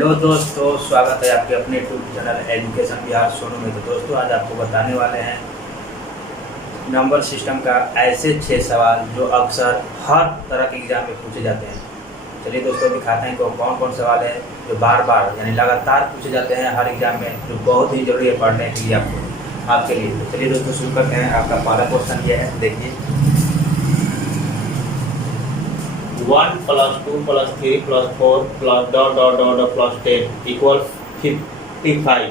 Hello दोस्तों, स्वागत है आपके अपने YouTube channel education Bihar Sonu में। तो दोस्तों आज आपको बताने वाले हैं नंबर सिस्टम का ऐसे 6 सवाल जो अक्सर हर तरह के एग्जाम में पूछे जाते हैं। चलिए दोस्तों दिखाते हैं कि कौन कौन सवाल है जो बार बार यानी लगातार पूछे जाते हैं हर एग्जाम में, जो बहुत ही जरूरी है पढ़ने के लिए आपके लिए। तो चलिए दोस्तों शुरू करते हैं। आपका पहला क्वेश्चन ये है, देखिए 1 + 2 + 3 + 4 + +10 = 55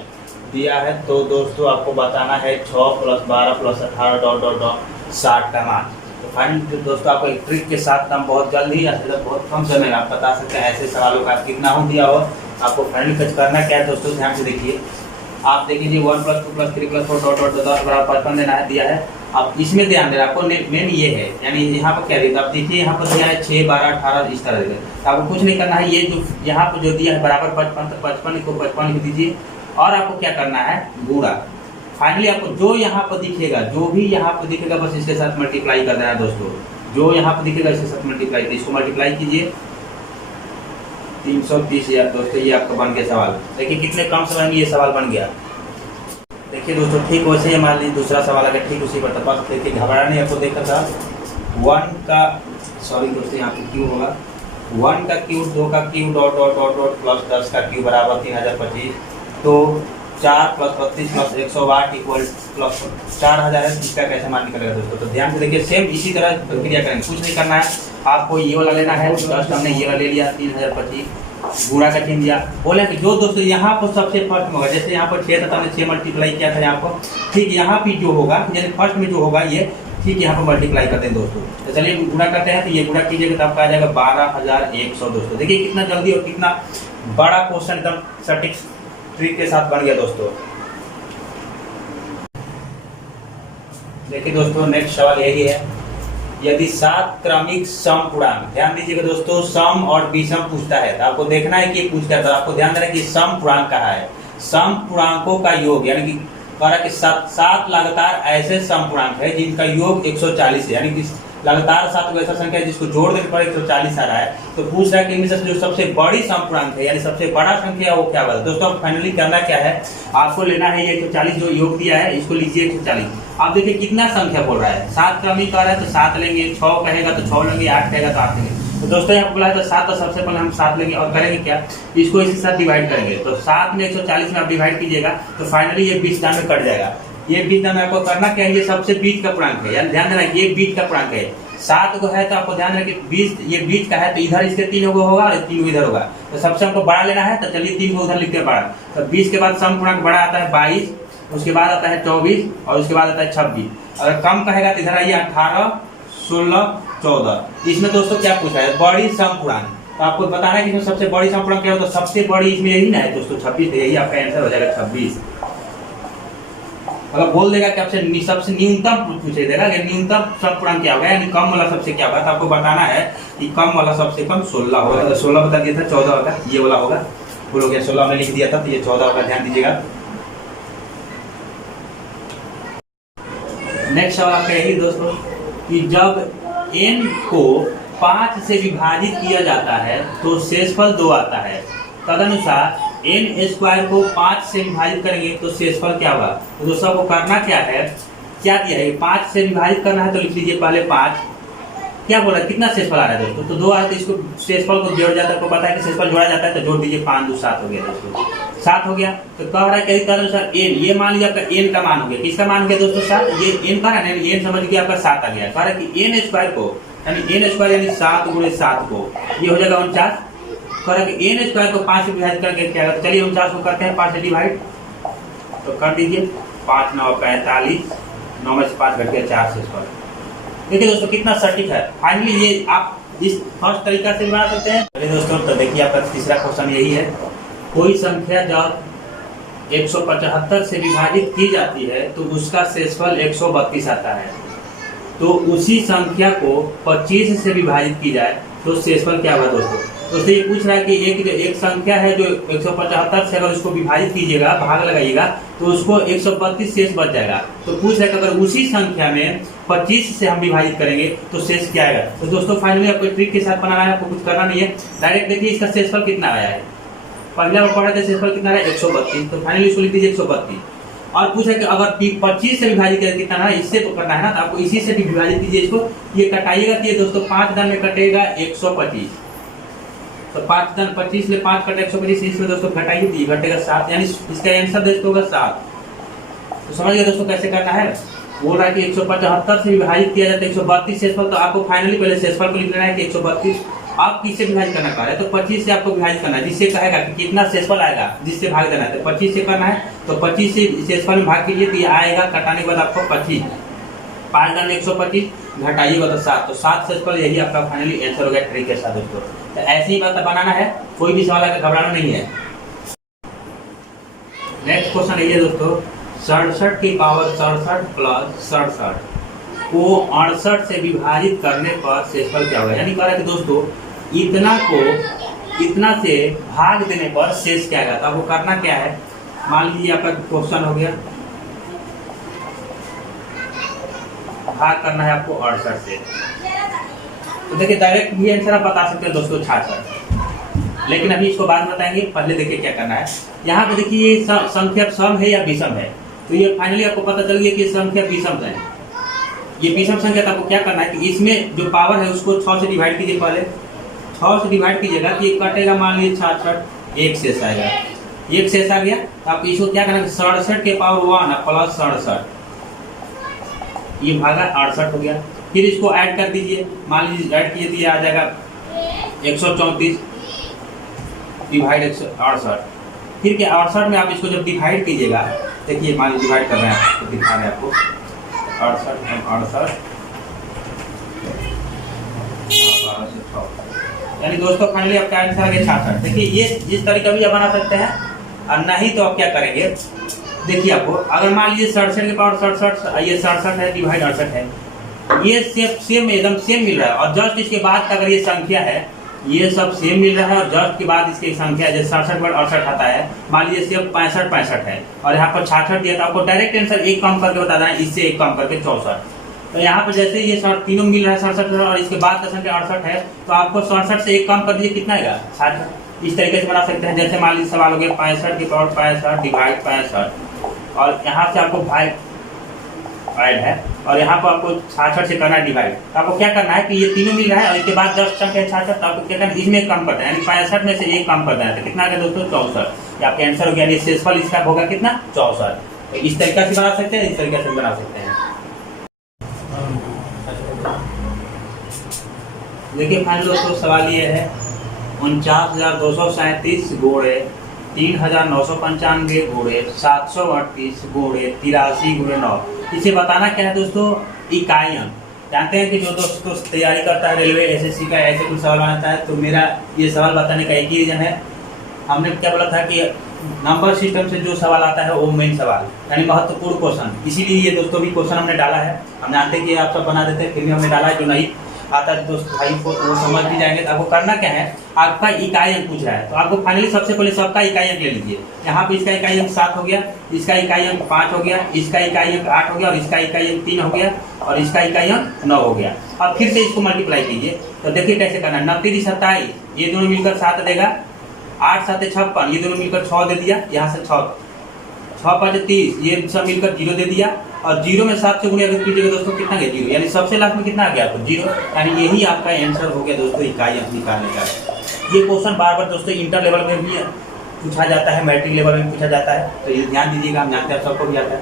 दिया है। तो दोस्तों आपको बताना है 6 + 12 + 18 60 का मान। तो फाइनली दोस्तों आपको एक ट्रिक के साथ हम बहुत जल्द ही बहुत कम समय में आप बता सकते हैं ऐसे सवालों का कितना हो दिया हो। आपको फाइनली करना क्या है दोस्तों, ध्यान से देखिए। आप देखिए 1 + 2 + 3 + 4 10 55 देना है, दिया है। अब इसमें ध्यान देना, आपको मेन ये है यानी यहाँ पर क्या दिया, आप देखिए यहाँ पर दिया है 6 12 18 इस तरह दिया। आपको कुछ नहीं करना है, ये जो यहाँ पर जो दिया है बराबर 55 तो 55 को 55 लिख दीजिए और आपको क्या करना है गुणा। फाइनली आपको जो यहाँ पर दिखेगा, जो भी यहाँ पर दिखेगा बस इसके साथ मल्टीप्लाई कर देना है दोस्तों। जो यहाँ पर दिखेगा इसके साथ मल्टीप्लाई, तो इसको मल्टीप्लाई कीजिए 330 यार दोस्तों, ये आपका बन गया सवाल। देखिए कितने कम समय में ये सवाल बन गया। देखिए दोस्तों ठीक वैसे ही मान लीजिए दूसरा सवाल अगर ठीक उसी पर तपास, देखिए घबराना नहीं, आपको देखा था 1 का सॉरी दोस्तों यहाँ पे क्यू होगा 1 का क्यू 2 का क्यू प्लस 10 का क्यू बराबर 3025। तो 4 + 32 + 108 प्लस 4000 है। इसका कैसे मान निकलेगा दोस्तों? तो ध्यान से देखिए, सेम इसी तरह प्रक्रिया करेंगे, कुछ नहीं करना है। आपको ये वाला लेना है, जस्ट हमने ये वाला ले लिया 3025 गुणा का चिन्ह दिया। बोले कि जो दोस्तों यहाँ पर सबसे फर्स्ट में होगा, जैसे यहाँ पर 6 था हमने 6 मल्टीप्लाई किया था यहाँ पर, ठीक यहाँ पे जो होगा यानी फर्स्ट में जो होगा ये ठीक यहाँ पर मल्टीप्लाई करते हैं दोस्तों। तो चलिए गुणा करते हैं, तो ये गुणा कीजिएगा तो आपका आ जाएगा 12100 दोस्तों। देखिए कितना जल्दी और कितना बड़ा क्वेश्चन एकदम सटीक ट्रिक के साथ बन गया दोस्तों। देखिए दोस्तों नेक्स्ट सवाल यही है, यदि 7 क्रमिक सम पूर्णांक, ध्यान दीजिएगा दोस्तों, सम और विषम पूछता है तो आपको देखना है कि पूछता है, तो आपको ध्यान देना है कि सम पूर्णांक कहाँ है। सम पूर्णांकों का योग यानी कि कह रहा है कि 7 लगातार ऐसे सम पूर्णांक है जिनका योग 140 है, यानी कि लगातार 7 ऐसा संख्या है जिसको जोड़ देने पर 140 आ रहा है। तो पूछ रहा है कि इनमें से जो सबसे बड़ी सम पूर्णांक है यानी सबसे बड़ा संख्या वो क्या होगा दोस्तों। फाइनली करना क्या है, आपको लेना है ये 140 जो योग दिया है इसको लीजिए 140। आप देखिए कितना संख्या बोल रहा है, 7 क्रमिक आ रहा है तो 7 लेंगे, 6 कहेगा तो 6 लेंगे, 8 कहेगा तो 8 लेंगे। तो दोस्तों यहाँ बोला है तो 7, तो सबसे पहले हम 7 लेंगे और करेंगे क्या, इसको इसके साथ डिवाइड करेंगे। तो 7 में 140 में आप डिवाइड कीजिएगा तो फाइनली ये 20 में कट जाएगा। ये 20 में आपको करना क्या है, ये सबसे बीच का पूर्णांक है, यानी ध्यान देना ये बीच का पूर्णांक है। 7 को है तो आपको ध्यान रखिए 20 ये बीच का है तो इधर इसके 3 होगा और 3 इधर होगा। तो सबसे हमको बड़ा लेना है, तो चलिए 3 को उधर लिखते हैं बड़ा। तो 20 के बाद सम पूर्णांक बड़ा आता है 22, उसके बाद आता है 24 और उसके बाद आता है 26। अगर कम कहेगा तो इधर आइए 18 16 14। इसमें दोस्तों क्या पूछा है, बड़ी सम पूर्णांक। तो आपको बताना है कि इसमें सबसे बड़ी सम पूर्णांक क्या हो, तो सबसे बड़ी इसमें यही ना है दोस्तों 26, यही आपका आंसर हो जाएगा 26। अगर बोल देगा कि आपसे सबसे न्यूनतम पूछे देगा कि न्यूनतम सम पूर्णांक क्या होगा यानी कम वाला सबसे क्या होगा, तो आपको बताना है कि कम वाला सबसे कम 16 होगा। तो 16 बता दिया था, 14 होगा, ये वाला होगा, भूल हो गया 16 में लिख दिया था तो ये 14 होगा, ध्यान दीजिएगा। नेक्स्ट सवाल आपका यही दोस्तों कि जब n को 5 से विभाजित किया जाता है तो शेषफल 2 आता है। तदनुसार n² को 5 से विभाजित करेंगे तो शेषफल क्या होगा। तो दोस्तों को करना क्या है, क्या दिया है 5 से विभाजित करना है तो लिख लीजिए पहले 5, क्या बोला कितना शेषफल आ रहा है दोस्तों, तो 2 आ रहा है तो इसको शेषफल को जोड़ जाता है, आपको पता है कि शेषफल जोड़ा जाता है तो जोड़ दीजिए 5 2 7 हो गया दोस्तों, 7 हो गया। तो कह रहा है कि तदनुसार n, ये मान लीजिए आपका n का मान हो गया, किसका मान हो गया दोस्तों 7, ये n का है n समझ गया आपका 7 आ गया। कह रहा है कि n² को यानी n² यानी 7 × 7 को ये हो जाएगा 49। कह कि n² को 5 से विभाजित करके क्या होगा, चलिए 49 को करते हैं 5 से डिवाइड, तो कर दीजिए 5 9 45, 9 में से 5 घट गया 4 शेषफल। देखिए दोस्तों कितना सटीक है। फाइनली ये आप इस फर्स्ट तरीका से बना सकते हैं। चलिए दोस्तों तो देखिए आपका तीसरा क्वेश्चन यही है, कोई संख्या जब 175 से विभाजित की जाती है तो उसका शेषफल 132 आता है। तो उसी संख्या को 25 से विभाजित की जाए तो शेषफल क्या होगा दोस्तों। दोस्तों ये पूछ रहा है कि एक संख्या है जो 175 से अगर उसको विभाजित कीजिएगा, भाग लगाइएगा तो उसको 132 शेष बच जाएगा। तो पूछ रहा है कि अगर उसी संख्या में 25 से हम विभाजित करेंगे तो शेष क्या आएगा। तो दोस्तों फाइनली आपको ट्रिक के साथ बनाना है, आपको कुछ करना नहीं है, डायरेक्ट देखिए इसका शेषफल कितना आया है। पहले बार पढ़े थे शेषफल कितना है 132, तो फाइनली इसको लिख दीजिए 132। और पूछा कि अगर 25 से विभाजित करें कितना है, इससे तो करना है ना, तो आपको इसी से भी विभाजित कीजिए इसको। ये कटाइएगा तो ये दोस्तों 5 दान में कटेगा 125, तो 5 दान 25 ले 5 कटे 125, इसमें दोस्तों घटाइए तो ये घटेगा 7, यानी इसका आंसर दोस्तों होगा 7। तो समझिए दोस्तों कैसे करना है। बोल रहा है कि 175 से विभाजित किया जाता है 132 शेषफल, तो आपको फाइनली पहले शेषफल को लिख लेना है कि 132 आप किससे विभाजित करना कह रहे हैं, तो 25 से आपको विभाजित करना है, जिससे कहेगा कि कितना शेषफल आएगा, जिससे भाग देना है, तो 25 से करना है, तो 25 से शेषफल में भाग कीजिए तो ये आएगा, कटाने के बाद आपको 25, 5 दान 125 घटाइएगा तो 7, तो 7 शेषफल, यही आपका फाइनली आंसर हो गया ट्रिक के साथ दोस्तों। तो ऐसे ही बात बनाना है, कोई भी सवाल आकर घबराना नहीं है। नेक्स्ट क्वेश्चन है दोस्तों, 67 की पावर 67 प्लस 67 को 68 से विभाजित करने पर शेषफल क्या होगा। यानी कह रहा है कि दोस्तों इतना को इतना से भाग देने पर शेष क्या आएगा। तो आपको करना क्या है, मान लीजिए आपका क्वेश्चन हो गया, भाग करना है आपको 68 से, तो देखिए डायरेक्ट भी आंसर आप बता सकते हैं दोस्तों 66, लेकिन अभी इसको बाद में बताएंगे, पहले देखिए क्या करना है। यहाँ पे देखिए ये संख्या सम है या विषम है, तो ये फाइनली आपको पता चल गया कि ये संख्या विषम है, ये विषम संख्या। तो आपको क्या करना है कि इसमें जो पावर है उसको 6 से डिवाइड कीजिए, पहले 6 से डिवाइड कीजिएगा तो ये कटेगा, मान लीजिए 66, एक शेष आएगा, एक शेष आ गया। तो आपको इसको क्या करना है, 67 के पावर 1 प्लस 67, ये भागा 68 हो गया। फिर इसको ऐड कर दीजिए, मान लीजिए ऐड कीजिए तो ये आ जाएगा 134 डिवाइड 168। फिर क्या 68 में आप इसको जब डिवाइड कीजिएगा, देखिए मान लीजिए डिवाइड कर रहे हैं, तो दिखा रहे हैं आपको 68 यानी दोस्तों फाइनली आपका आंसर आ गया 66। देखिए ये इस तरीका भी आप बना सकते हैं, और नहीं तो आप क्या करेंगे, देखिए आपको अगर मान लीजिए 67 के पावर 67, ये 67 है डिवाइड 68 है, ये सेम एकदम सेम मिल रहा है, और जस्ट इसके बाद का अगर ये संख्या है, ये सब सेम मिल रहा है, और जस्ट के बाद इसकी संख्या जैसे 67 पर 68 आता है, मान लीजिए सिर्फ 65 है, और यहाँ पर 66 दिया, तो आपको डायरेक्ट आंसर एक कम करके बता दें, इससे एक कम करके 64। तो यहाँ पर जैसे ये तीनों मिल रहा है 67 और इसके बाद का संख्या 68 है, तो आपको 67 से एक कम कर दीजिए, कितना आएगा 66। इस तरीके से बना सकते हैं। जैसे मान लीजिए सवाल हो गया 65 की पावर 65 डिवाइड 65, और यहाँ से आपको भाई ऐड है, और यहाँ पर आपको 66 से करना है डिवाइड। तो आपको क्या करना है कि ये तीनों मिल रहा है और इसके बाद 10 संख्या 66, तो आपको क्या करना है, इसमें कम करना है, यानी 65 में से एक कम करना है, तो कितना आ गया दोस्तों 64। आपका आंसर हो गया, यानी शेषफल इसका होगा कितना 64। तो इस तरीके से बना सकते हैं, इस तरीके से बना सकते हैं। देखिए फाइनल दोस्तों सवाल ये है, 49,237 गुणे 3,995 गुणे 738 गुणे 83 गुणे 9, इसे बताना क्या है दोस्तों, इकाई अंक। जानते हैं कि जो दोस्तों तैयारी करता है रेलवे एसएससी का, ऐसे कुछ सवाल बनाता है, तो मेरा ये सवाल बताने का एक ही रीजन है, हमने क्या बोला था कि नंबर सिस्टम से जो सवाल आता है वो मेन सवाल, यानी महत्वपूर्ण क्वेश्चन, इसीलिए ये दोस्तों भी क्वेश्चन हमने डाला है। हम जानते हैं कि आप सब बना देते हैं, फिर भी हमने डाला है, जो नहीं आता है दोस्त भाई को वो समझ भी जाएंगे। तो आपको करना क्या है, आपका इकाई अंक पूछ रहा है, तो आपको फाइनली सबसे पहले सबका इकाई अंक ले लीजिए। यहाँ पे इसका इकाई अंक 7 हो गया, इसका इकाई अंक 5 हो गया, इसका इकाई अंक 8 हो गया, और इसका इकाई अंक 3 हो गया, और इसका इकाई अंक 9 हो गया। अब फिर से इसको मल्टीप्लाई कीजिए, तो देखिए कैसे करना है, 29 27, ये दोनों मिलकर 7 देगा, 8 7 56, ये दोनों मिलकर 6 दे दिया, यहाँ से 6 5 30, ये सब मिलकर 0 दे दिया, और 0 में 7 से गुणा अगर कीजिएगा दोस्तों कितना गया 0, यानी सबसे लास्ट में कितना आ गया आपको 0, यानी यही आपका आंसर हो गया दोस्तों इकाई अंक निकालने का। ये क्वेश्चन बार बार दोस्तों इंटर लेवल में भी पूछा जाता है, मैट्रिक लेवल में पूछा जाता है, तो ये ध्यान दीजिएगा, हम जानते हैं सबको भी आता है।